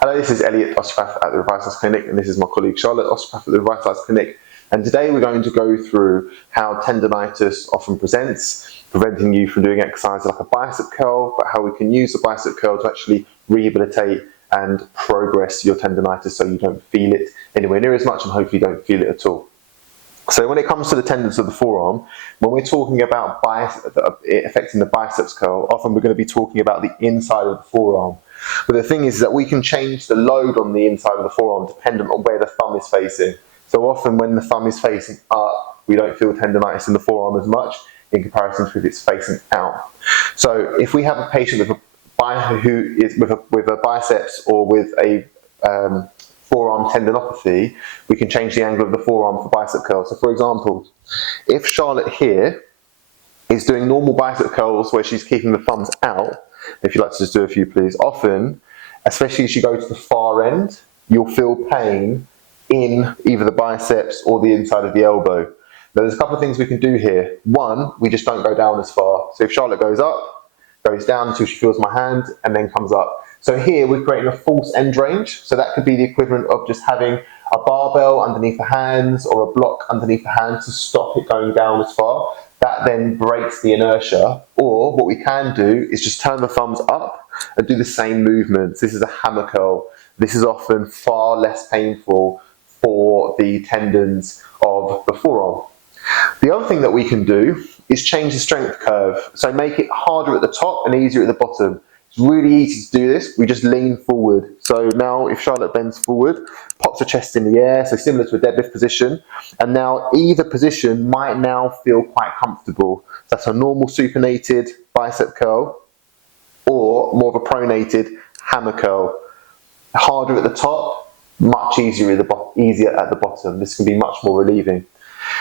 Hello, this is Elliott, Osteopath at the Revitalize Clinic, and this is my colleague Charlotte, Osteopath at the Revitalize Clinic. And today we're going to go through how tendonitis often presents, preventing you from doing exercise like a bicep curl, but how we can use the bicep curl to actually rehabilitate and progress your tendonitis so you don't feel it anywhere near as much and hopefully don't feel it at all. So when it comes to the tendons of the forearm, when we're talking about it affecting the biceps curl, often we're going to be talking about the inside of the forearm. But the thing is that we can change the load on the inside of the forearm dependent on where the thumb is facing. So often when the thumb is facing up, we don't feel tendonitis in the forearm as much in comparison to if it's facing out. So if we have a patient with a biceps or with a forearm tendinopathy, we can change the angle of the forearm for bicep curls. So for example, if Charlotte here is doing normal bicep curls where she's keeping the thumbs out, if you'd like to just do a few please, often, especially as you go to the far end, you'll feel pain in either the biceps or the inside of the elbow. Now there's a couple of things we can do here. One, we just don't go down as far. So if Charlotte goes up, goes down until she feels my hand and then comes up. So here we're creating a false end range. So that could be the equivalent of just having a barbell underneath the hands or a block underneath the hands to stop it going down as far. That then breaks the inertia. Or what we can do is just turn the thumbs up and do the same movements. This is a hammer curl. This is often far less painful for the tendons of the forearm. The other thing that we can do is change the strength curve. So make it harder at the top and easier at the bottom. It's really easy to do this. We just lean forward. So now if Charlotte bends forward, pops her chest in the air, so similar to a deadlift position, and now either position might now feel quite comfortable. That's a normal supinated bicep curl or more of a pronated hammer curl. Harder at the top, much easier at the bottom. This can be much more relieving.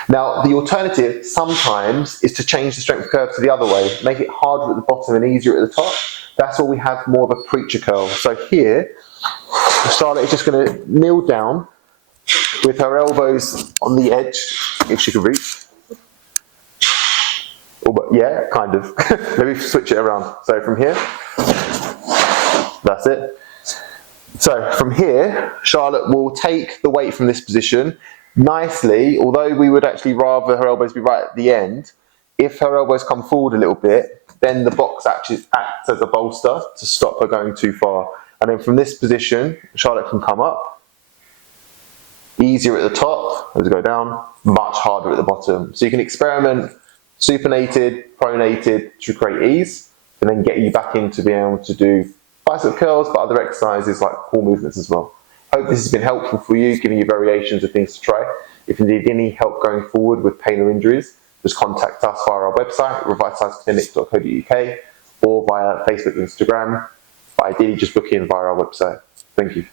Now, the alternative sometimes is to change the strength curve to the other way, make it harder at the bottom and easier at the top. That's where we have more of a preacher curl. So here, Charlotte is just going to kneel down with her elbows on the edge, if she can reach. Oh, yeah, kind of. Let me switch it around. So from here, that's it. So from here, Charlotte will take the weight from this position nicely, although we would actually rather her elbows be right at the end. If her elbows come forward a little bit, then the box actually acts as a bolster to stop her going too far. And then from this position, Charlotte can come up. Easier at the top, as we go down, much harder at the bottom. So you can experiment supinated, pronated to create ease, and then get you back into being able to do bicep curls, but other exercises like core movements as well. Hope this has been helpful for you, giving you variations of things to try. If you need any help going forward with pain or injuries, just contact us via our website, revitalizeclinic.co.uk, or via Facebook and Instagram. But ideally, just book in via our website. Thank you.